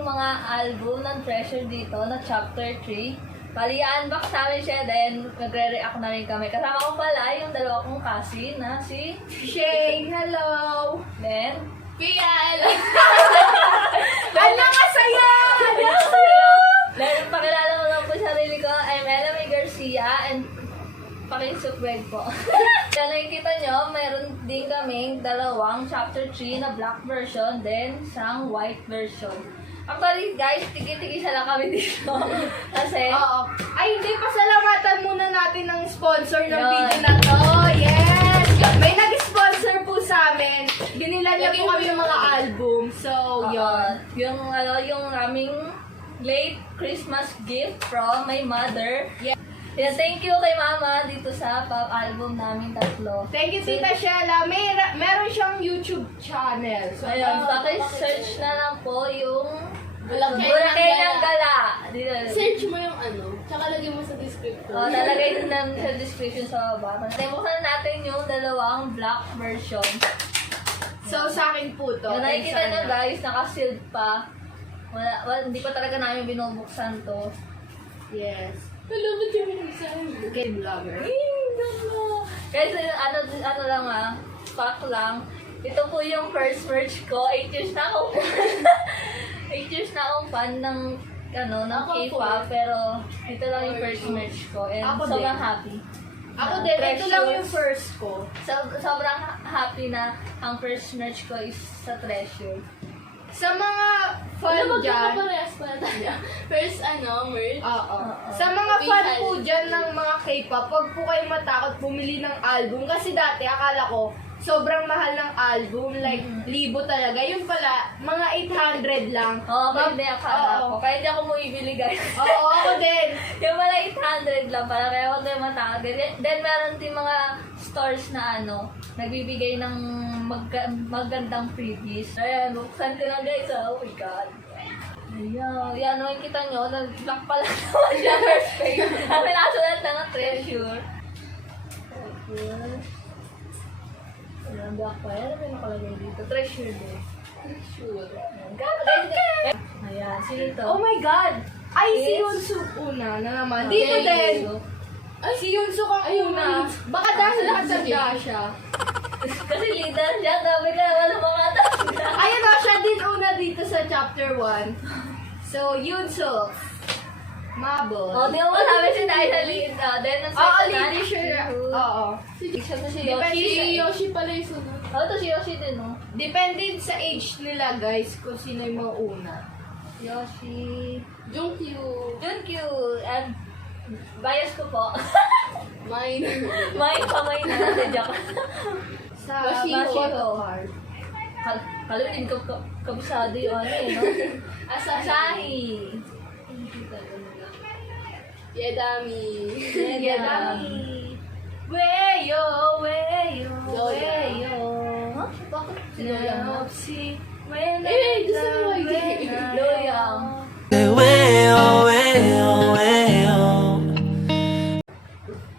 aming mga album ng Treasure dito na chapter 3. Bali, unbox namin siya, then magre-react na rin kami. Kasama ko pala yung dalawa kong cousin na si Shane, hello! Then, Pia, hello! Ano nga saya! then pakilala mo lang po sarili ko. I'm Ella May Garcia and pakisubscribe po. Kaya nakikita nyo, mayroon din kaming dalawang chapter 3 na black version, then isang white version. Actually, guys, tiki-tikisa lang kami dito. Kasi, Oo. Ay, hindi, pasalamatan muna natin ng sponsor ng Yun. video na to. Yes! May nag-sponsor po sa amin. Binilan niya po kami ng mga album. So, yun. yung aming late Christmas gift from my mother. Yeah, thank you kay Mama dito sa album namin tatlo. Thank you, Tita Shella. Meron siyang YouTube channel. So, Ayun, paki-search na lang po yung Bulakay ng ng Gala. Dito. Search mo yung ano, tsaka lagay mo sa description. Lalagay din namin sa description sa baba. Buksan natin yung dalawang black version. So, sa akin po to. Yung nakikita And nyo sana- guys, naka-sealed pa. Hindi pa talaga namin binubuksan to. Yes. Hello, ba't yung minagsahan? Okay, vlogger. Guys, ano lang fact lang. Ito po yung first merch ko. 8 years na ako. 8 years na akong fan ng ng Ako K-pop, po. pero ito lang yung first merch ko. And Ako sobrang din. happy. Ako din, ito lang yung Treasures. first ko. Sobrang happy na ang first merch ko is sa Treasure. Sa mga fan Ano, dyan, magkakaparehas pala tayo. First, merch. oo. Oo. Sa mga fan Official. po dyan ng mga K-pop, huwag po kayong matakot bumili ng album. Kasi dati, akala ko, sobrang mahal ng album. Like, libo talaga. Yun pala, mga 800 lang. Oo, Ma'am, hindi akala oo. ko. Kaya hindi ako bumibili guys. Oo, ako din. Yung wala 800 lang pala, kaya huwag kayong matakot. Then meron din mga stores na nagbibigay ng magandang freebies. Ayan, buksan ko na guys. Oh my God. Ayan, yan, makikita nyo, nag-block pala naman siya first page. Ang pinasulat na ng Treasure. Okay. Ayan, black pa. Ayan, may nakalagay dito. Treasure din. Sure. Ayan, ayan, sino ito? Oh my God! Ay, si Yes. Yunsu una na naman. Dito din. Ay, si Yunsu kang Ayun una. na. Baka dahil Si nakatanda siya. Kasi leader siya, sabi ka, wala mga tanda. Ayun na, siya din una dito sa chapter 1. So, Yunsu. Mabot. O, di mo masabi si Dai na lead. Then, ang Oo, second leader siya. Oo. Siya na si Depende Yoshi. Si Yoshi pala yung sunod. Oh, ito si Yoshi din, no? Depende sa age nila, guys, kung sino yung mauna. Yoshi. Junkyu. Junkyu. And, bias ko po. Mine. May kamay na natin, joke. Sa Mashiro. photo card. Kalutin ko kabisado yung no? Asahi. Yedami. Yedami. Weyo, weyo, Doya. weyo. Huh? Bakit? Si Doyang, no? Si Gusto mo yung Doyang.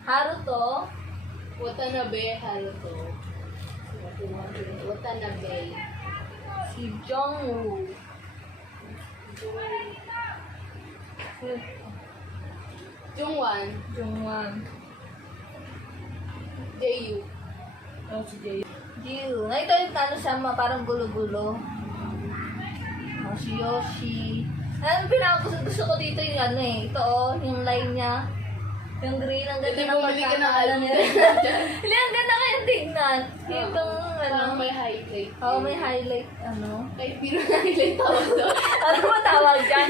Haruto. Watanabe Haruto. Watanabe. Si Jongwoo. Jungwan. Jongwan. Jayu. Oh, si Jay. Jiu. Na ito yung siya, parang gulo-gulo. Oh, si Yoshi. Gusto ko dito yung ito yung line niya. Yung green, ang ganda Hindi ng bumili ka ng pagkakaalam album. nila. Hindi, ang ganda kayong tignan. Itong, Parang may highlight. may highlight, Kay Pino highlight tawag doon. Ano ba tawag dyan?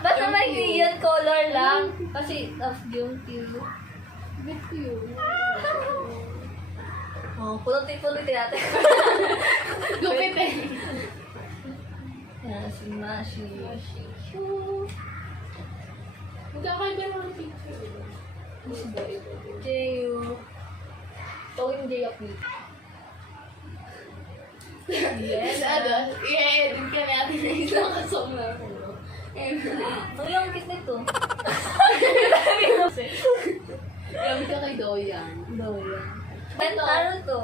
Basta may neon color lang. Kasi, of yung cute. Bet ko yun. Oh, pulutin natin. Gupitin. Yan, si Mashi. Magkakaiba naman ng picture. Jeyu. Tawin Jeyopi. Yes, i-edit ka natin na isang kasong na ako. Ang yung kit nito. Yung ka kay Doyan. Doyan. Ano to?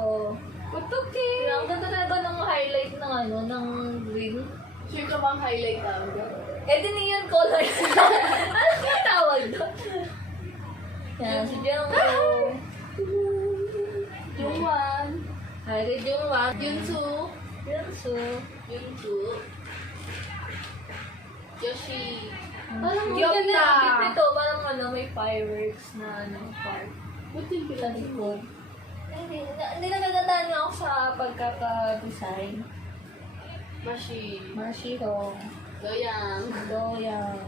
Putuki. Ang ganda talaga ng highlight ng ng green. Sure ka bang highlight tawag? Eh, di neon color. Ano yung tawag doon? Yan, si Jungkook. Jungwan. Ay, kay Jungwan. Yunsu. Yunsu. Yunsu. Yoshi. Parang Cute maganda na. ang clip nito. Parang ano, may fireworks na ano, part. Ba't yung Sa likod. Hindi nagagandaan nga ako sa pagkaka-design. Mashi. Mashiro. Goyang. Doyang.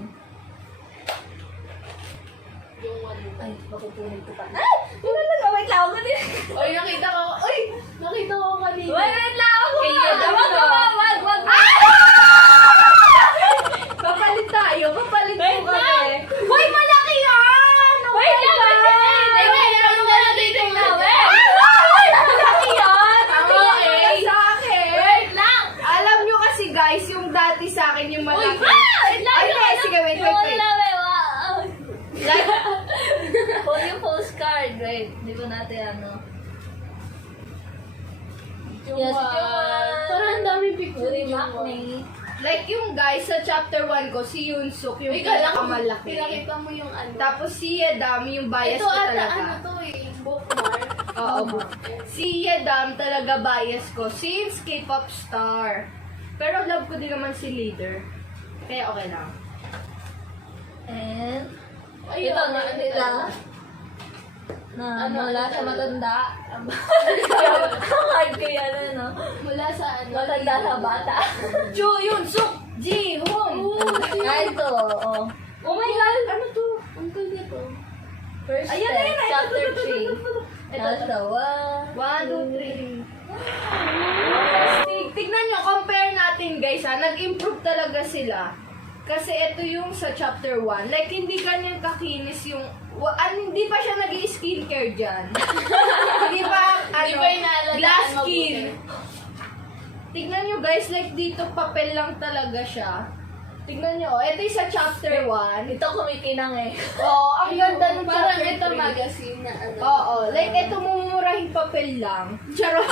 Jungwan. Ay, makukunin ko pa. Ay! Wala lang. Wait lang ako din. Oy, nakita ko. Oy! Nakita ko kanina. Wait lang ako. Kaya Wag, daw. wag. Papalit tayo. Papalit Wait po lang. kami. Hoy, malaki yan! Wait lang. Wait lang. Malaki yan. Okay. Sa akin. Wait lang. Alam nyo kasi guys, yung dati sa akin yung malaki. Wait lang. Ay, okay, sige, wait. Like, Yung postcard. Wait, di ba natin ano? Jungwan. Yes, Jungwan. Parang ang daming picture Uri ni Jungwan. Makni. like yung guys sa chapter 1 ko, si Yunsuk, yung Uy, kala ko, pinakamalaki. pinakita mo yung ano. Tapos si Yedam, yung bias ito ko ata, talaga. ano to eh, bookmark. Oo. Si Yedam talaga bias ko since K-pop star. Pero love ko din naman si Leader. Kaya okay lang. And, Ayun, ito na ano nila. talaga? Na Ano, mula ano sa talaga? matanda. Ang hard ko yan, ano? Mula sa ano. Matanda sa bata. Chu Yunsuk, Ji Hoon. Ah, ito, oh. Oh my God, ano to? Ang ganda to. First Ayan, step, ayan, ayan. chapter Ito, 3. That's the one. 1, 2, 3. Tignan nyo, compare natin guys ha. Nag-improve talaga sila. Kasi ito yung sa chapter 1. Like, hindi ganyan kakinis yung... hindi pa siya nag-skincare dyan. Hindi pa, Di ba inaalagaan glass mabuti? skin. Tignan nyo guys, like dito papel lang talaga siya. Tignan nyo, ito yung sa chapter 1. Ito kumikinang eh. Oo, ang ganda ng Parang chapter ito 3. magazine na ano. Oo, like ito mumurahing papel lang. Charot.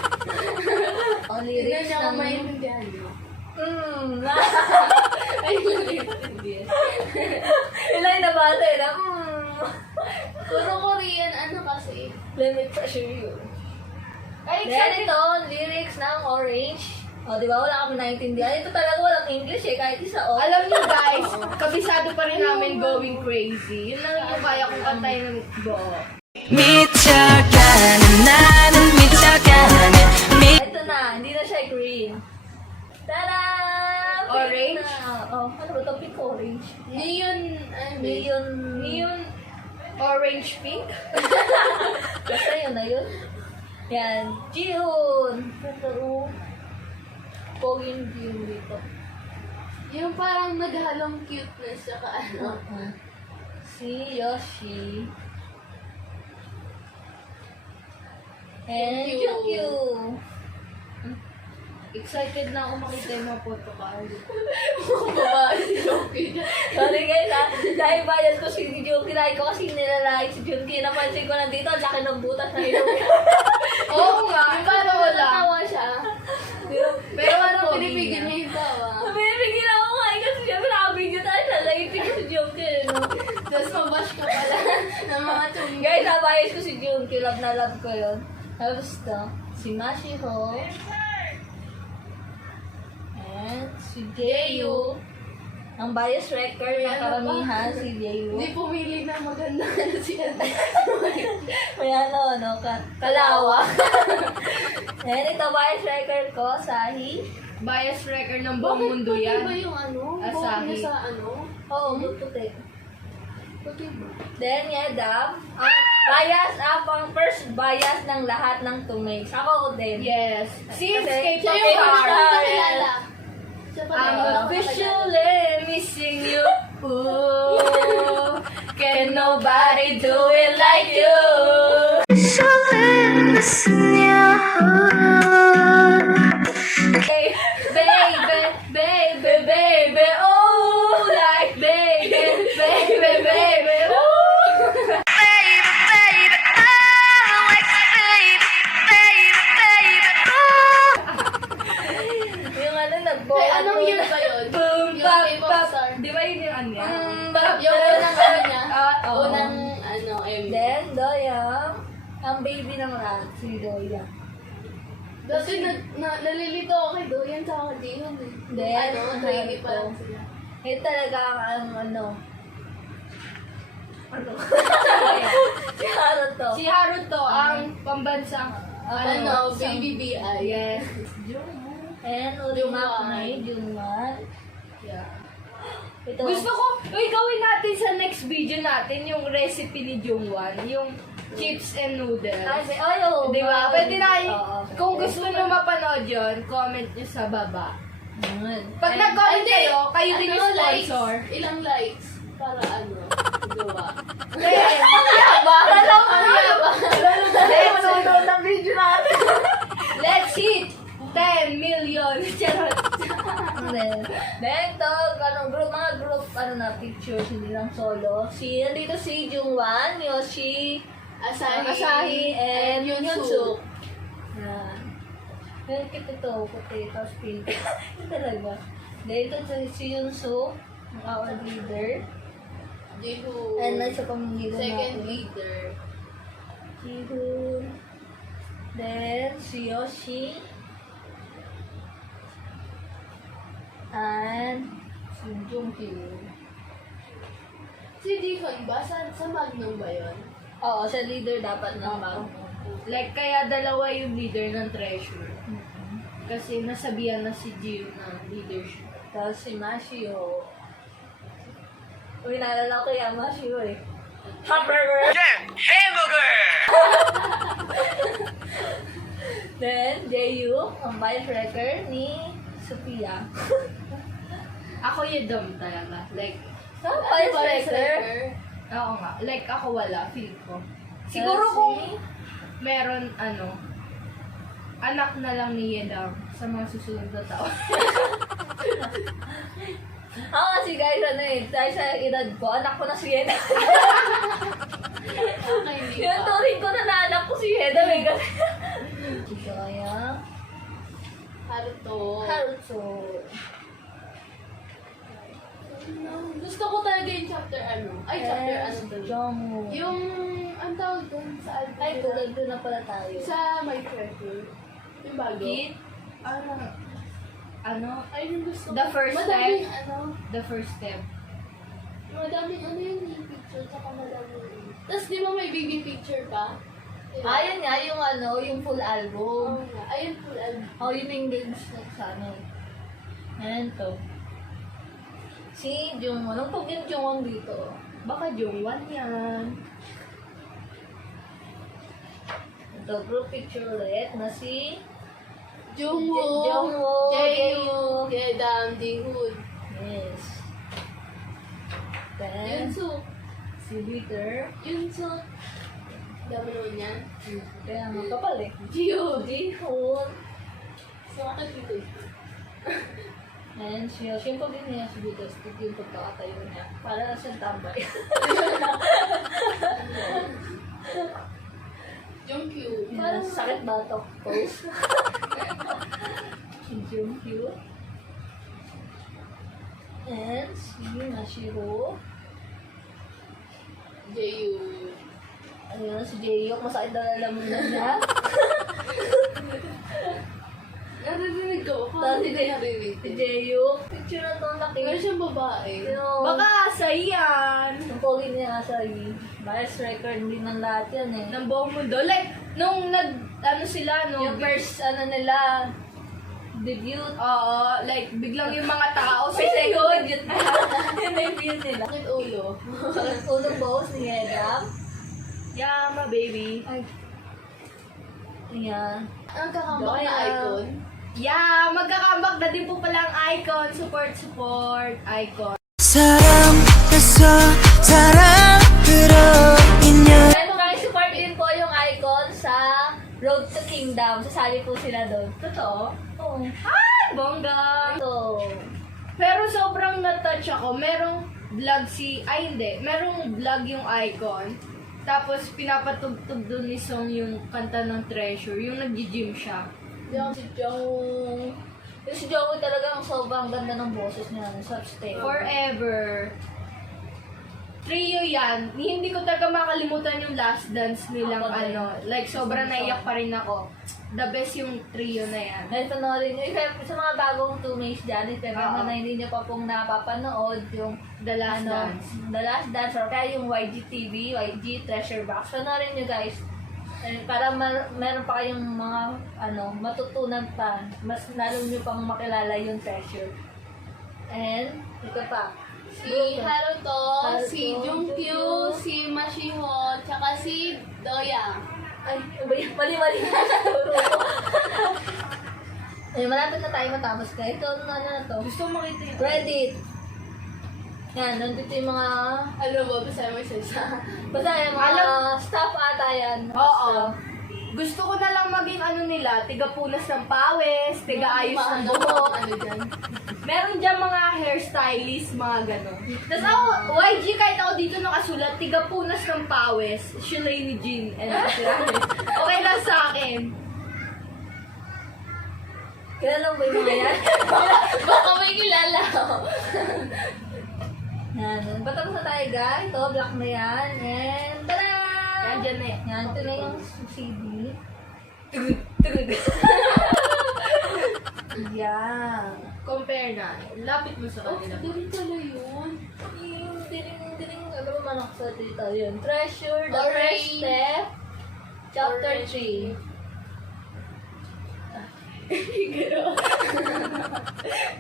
Ang Hindi lyrics niya ako ng... maintindihan nyo. Ay, hindi maintindihan. Ilan na bata eh na, Puro Korean, ano kasi. Let me pressure you. Ay, Then ito, lyrics ng Orange. O, di ba? Wala kami naintindihan. Ito talaga walang English eh, kahit isa o. alam niyo guys, kabisado pa rin namin going crazy. Yun lang yung kaya kong kantayin ng buo. 미쳐가는 나는 미쳐가는 Ito na, hindi na siya green. Tada! Pink Orange? na. Oh, ano ba ito? Pink orange. Neon, ano Neon. Neon orange pink. Basta yun na yun. Yan. Jihoon. Pero, Poging Jihoon dito. Yung parang naghalong cuteness saka ano. Si Yoshi. And Kyungkyu. Kyungkyu. Excited na ako makita yung mga photocard. Babae si Joki. Sorry guys ha. Dahil bias ko si Junki. Dahil ko kasi nilalait si Junki. Napansin ko nandito. Ang laki ng butas na ilong niya. Oo nga, Yung parang wala. natatawa siya. Pero Parang pogi pinipigil niya. niya yung tawa. Bibigyan ako nga eh. Kasi syempre nakabigyo tayo siya. Laipin ko si Junki. No? Tapos mabash ka pala ng mga chungi. Guys, nabayas ko si Junki. Love na love ko yun. Tapos to, si Mashiro. And si Jeyu. Ang bias record ng karamihan, si Jeyu. Hindi pumili na maganda na siya. May ano, kalawa. And ito, bias record ko, Sahi. Bias record ng buong mundo Bakit yan. ba yung ano? Asahi. Buhok niya sa ano? Oo, puti. Puti ba? Then, Yedam. Ang bias, ang first bias ng lahat ng tumays. Ako din. Yes. Since Kasi- Siya K-pop yung star, nakakilala. Siya pa I'm ba? officially missing you. Ooh, can nobody do it like you? Hey, baby, oh, like baby, oh. Yung ano, Ay, anong year ba yun? Di ba yun yung ano niya? Yung unang ano niya. Oo. Unang ano, M. Then, Doyang. Ang baby ng rat, si Doyang. Dati nalilito ako kay Doyan sa kay Dion eh. Then, Ano, baby pa lang sila. Eh talaga ang ano. Ano? Si Haruto. Si Haruto, ang pambansang Ano, baby B.I. Yes. And Uzumaki, Junwan. Yeah. Ito. Gusto ko, gawin natin sa next video natin yung recipe ni Jungwan, yung chips and noodles. Oo. Di ba? Pwede na yun. Oo. Kung gusto nyo mapanood yun, comment nyo sa baba. Pag And- nag-comment kayo din yung sponsor. Ilang likes? Para ano, gawa. Alam mo yun. Manonood ng video natin. Let's hit 10 million. Charot. Then, to, mga group, pictures, hindi lang solo. Nandito si Jungwan, Yoshi, Asahi, and Yunsu. Yan. Then, kit ito, puti, tapos pink. Ito talaga. Then, ito si Yunsu, our leader. Jihoon. And nasa pamilya Second natin. leader. Jihoon. Then, si Yoshi. And si Jungkyu. Si Jihoon ba? Sa Magnum ba yun? Oo, sa leader dapat ng Magnum. Like, kaya dalawa yung leader ng treasure. Kasi nasabihan na si Gio ng leadership. Tapos si Mashio. Uy, naalala ko yung Mashio eh. Hamburger! Then, Jayu, ang vice wrecker ni Sophia. Ako yung dumb talaga. Like, Vice wrecker? oo nga. Like, ako wala. Feel ko. Siguro kung meron, anak na lang ni Yedam sa mga susunod na taon. Ako kasi guys, dahil sa edad ko, anak ko na si Yeda. Okay, hindi Yung pa. turing ko na anak ko si Yeda, may kasi. Kaya, Haruto. Haruto. Gusto ko talaga yung chapter ano. Ay, chapter ano doon. Jongwoo. Yung, ang tawag doon sa album. Ay, tulad doon na pala tayo. Sa My Treasure. Yung bago. Kid, Ay, yung gusto ko. The first madaming, step. ano, the first step. madaming ano yung picture, tsaka madaming. Tapos di ba may baby picture pa? Diba? Ayun nga, yung full album. Oo nga. Ayun, full album. Oh, yun yung games sa ano. Ayan to. Si Jungwon. Anong pag yung Jungwon dito? Baka Jungwan yan. Ito, group picture ulit na si Jungwoo. Jungwoo, Jaehyuk. Yedam. Jihoon. Yes. Then, Yunsu. si Peter. Yunsu. Dami naman yan. Kaya makapal eh. Jihoon. Jihoon. So, bakit dito? And si Yoshi. Yung pag din niya si Peter. Stick yung pagkakatayo niya. Para na siyang tambay. Jungkyu. Parang sakit ba ito? Pose. Si Jungkyu. And si Mashiro. Jaehyuk. Ayun, si Jaehyuk. Masakit daw lalamunan niya. Narinig ko. Tapos Parang si hindi narinig Si ko. Jaehyuk. Picture na ito laki. Meron siyang babae. Baka sa yan. Ang pogi niya sa Vice record din ng lahat yan eh. Ng buong mundo. Like, nung sila, Yung first, nila, debut. Oo, like, biglang yung mga tao sa second. Yun na yung view nila. Bakit ulo? So, unang boss ni Edam. Yama, baby. Ay. Ayan. Ang kakambak na Doya. icon. Yeah, magkakambak na din po pala ang icon. Support, icon. 사랑했어 사랑으로 인연 Kaya support din po yung icon sa Road to Kingdom. Sasali po sila doon. Totoo? Oo. Ay, bongga! Ito. Pero sobrang na-touch ako. Merong vlog merong vlog yung icon. Tapos pinapatugtog doon ni Song yung kanta ng Treasure. Yung nag-gym siya. Yung si Jung. Yung si Joey talaga ang sobrang ganda ng boses niya. Such thing. Forever. Trio yan. Hindi ko talaga makalimutan yung last dance nilang Ako din. Like, sobrang naiyak pa rin ako. The best yung trio na yan. Dahil panoorin nyo, sa mga bagong 2Mays dyan, if ever Oo. na hindi nyo pa pong napapanood yung The Last Dance. The Last Dance, or kaya yung YG TV, YG Treasure Box. Panoorin nyo guys. Para meron pa kayong mga matutunan pa. Mas lalo nyo pang makilala yung treasure. And, ito pa. Si Haruto, si Haruto, Jungkyu, si Mashiho, tsaka si Doya. Ay, mali. Ay, malapit na tayo matapos ka. Ito, ano to? Gusto mo makita yung Reddit. Yan, nandito yung mga... Ano ba? Basta mo isa. Basta yung mga staff ata yan. Oo. Staff. Gusto ko na lang maging nila, tiga-punas ng pawis, tiga-ayos ng buhok. Ano dyan? Meron dyan mga hairstylist, mga gano'n. Tapos ako, YG, kahit ako dito nakasulat, tiga-punas ng pawis, Shalane Jean, and okay lang sa akin. Kilala mo ba yung mga yan? Baka may kilala ako. Yan. Patapos na tayo guys. Ito, black na yan. And tada! Yan dyan eh. Yan, ito na yung CD. Yan. Compare na. Lapit mo sa Oh, kanila. doon pala yun. Yung diring. Ano ba manok sa dito? Yun. Treasure, the Orange. first step. Chapter 3.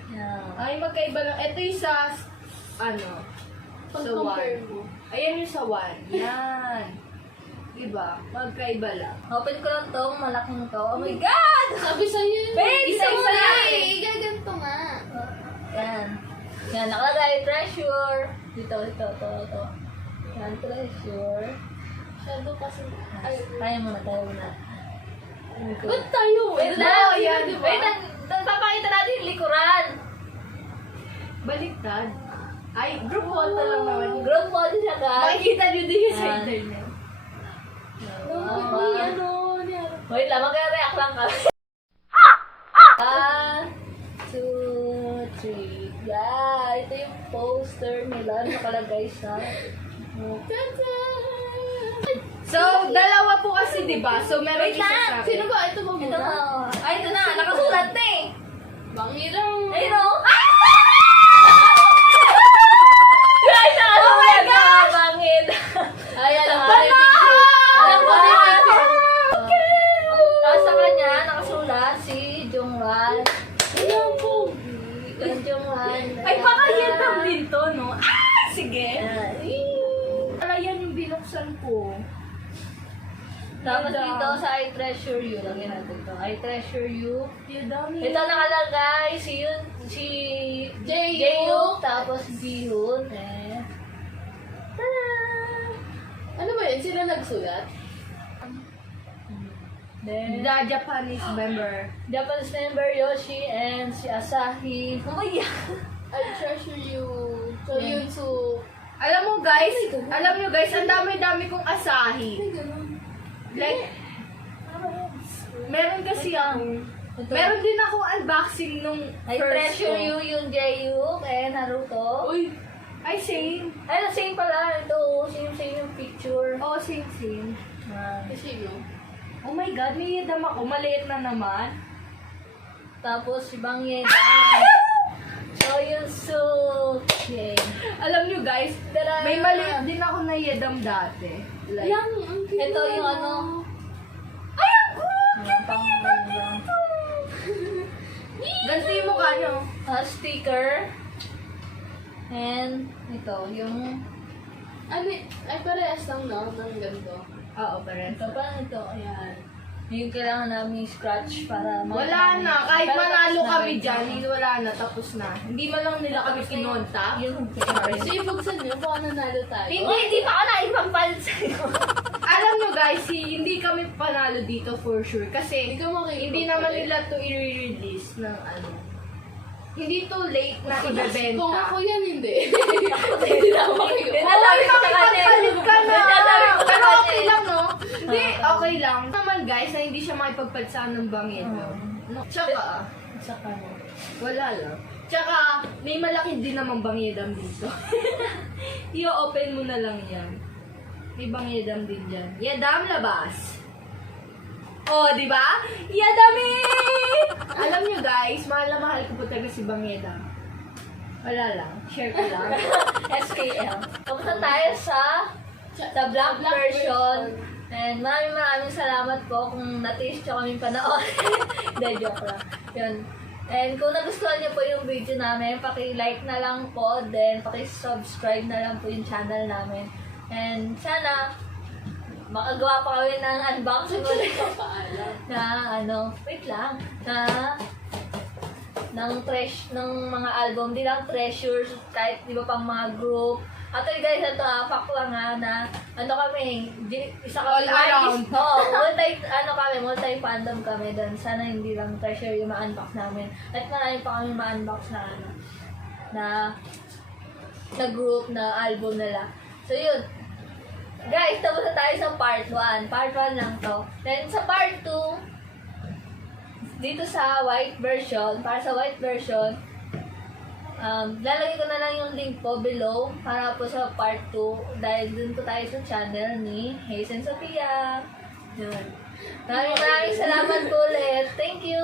Yan. Ay, magkaiba lang. Ito yung sa, sa Pag-compare 1. mo. Ayan yung sa 1. Yan. Diba? Magkaiba lang. Open ko lang tong malaking to. Oh my God! Sabi sa'yo yun. Wait, isa-isa nga lang. eh. Gaganto nga. Yan. Yan, nakalagay. Treasure. Dito. Yan, treasure. Shadow kasi. Ay, Tayo muna. ba't tayo? Wait Ito lang! na, Yan. di ba? Wait lang! Papakita natin yung likuran. Baliktad. Ay, group photo lang naman. Group photo siya, guys. Makikita nyo din yung sa Yan. internet. Wait lang, mag-react lang kami. 1, 2, 3. Yeah, ito yung poster nila. Nakalagay sa... So, dalawa po kasi, diba? So, meron Wait isa lang. sa akin. Sino ba? Ito ba Ito muna? na. Ay, ito na. Nakasulat na eh. Bangirang. Ayun o. Guys, oh my God! Bangit. Ayan ang aming picture. Alam ko na yung picture. Tapos sa kanya, nakasulat si Jungwan. Ayan po. Yung Jungwan. Ay, baka yan ang din to, no? Ah! Sige. Ayan. Wala yan yung binuksan ko. Tapos dito sa I Treasure You. Lagyan natin ito. I Treasure You. Yung dami. Ito nakalagay si Jaehyuk, tapos Bihun. Tada! Ano ba yun? Sila nagsulat? Then, The Japanese member. Japanese member Yoshi and si Asahi. Oh my God! I treasure you. So, yun so... Alam mo guys, ang dami-dami kong asahi. Ay, ganun. Like, meron kasi ako. Meron din ako unboxing nung I first Treasure ko. You yung Jaehyuk and Naruto. Uy! Ay, same. Ay, same pala. Ito, same yung picture. Oo, same. Kasi yun. Oh my God, may yedam ako. Maliit na naman. Tapos si Bang Yeda. So, yung okay. Alam nyo guys, Tara! may maliit din ako na yedam dati. Like, Yan, ang cute. Ito yung ano. ay, ako! Ayan, pang Ganito yung mukha nyo. sticker. And ito, yung Ano, ay parehas lang no, ng ganito. Oo, parehas. ito pa ito. Ayan. Yung kailangan namin scratch para Wala na. Kahit Pero manalo tapos na kami rin. dyan, wala na. Tapos na. Hindi man lang nila kami kinonta. Yung So, ibuksan nyo, baka nanalo tayo. hindi pa ako naipagpalit sa'yo. Alam nyo guys, hindi kami panalo dito for sure. Kasi Hindi ka makikita. hindi naman nila to i-release ng ano. Hindi to late na ibebenta. Kung ako yan, hindi. Hindi na ako makikita. Ay, makipagpalit ka na! Nagsasabi ko sa Pero kanya. okay lang, no? Hindi, okay lang. Naman guys, na hindi siya makipagpalit sa anong bangin. No? Tsaka, Saka mo. Wala lang. Tsaka, may malaki din namang bangyedam dito. I-open mo na lang yan. May bangyedam din dyan. Yedam, labas! Oh, di ba? Yadami! Alam nyo guys, mahal na mahal ko po talaga si Bangyedam. Wala lang. Share ko lang. SKL. Tapos na tayo sa black version. And maraming salamat po kung na-taste nyo kaming panoorin. Hindi, joke lang. Yun. And kung nagustuhan niyo po yung video namin, paki-like na lang po. Then, paki-subscribe na lang po yung channel namin. And sana, makagawa pa kami ng unboxing ulit. Na wait lang. Ng mga album. Di lang treasures, kahit di ba pang mga group. Actually guys, ito fact lang na kami, isa kami All around. multi-fandom kami doon. Sana hindi lang treasure yung ma-unbox namin. At marami pa kami ma-unbox na group, na album nila. So yun. Guys, tapos na tayo sa part 1. Part 1 lang to. Then sa part 2, dito sa white version, para sa white version, lalagay ko na lang yung link po below para po sa part 2 dahil dun po tayo sa channel ni Hazen Sophia. Yun. Maraming salamat po ulit. Thank you!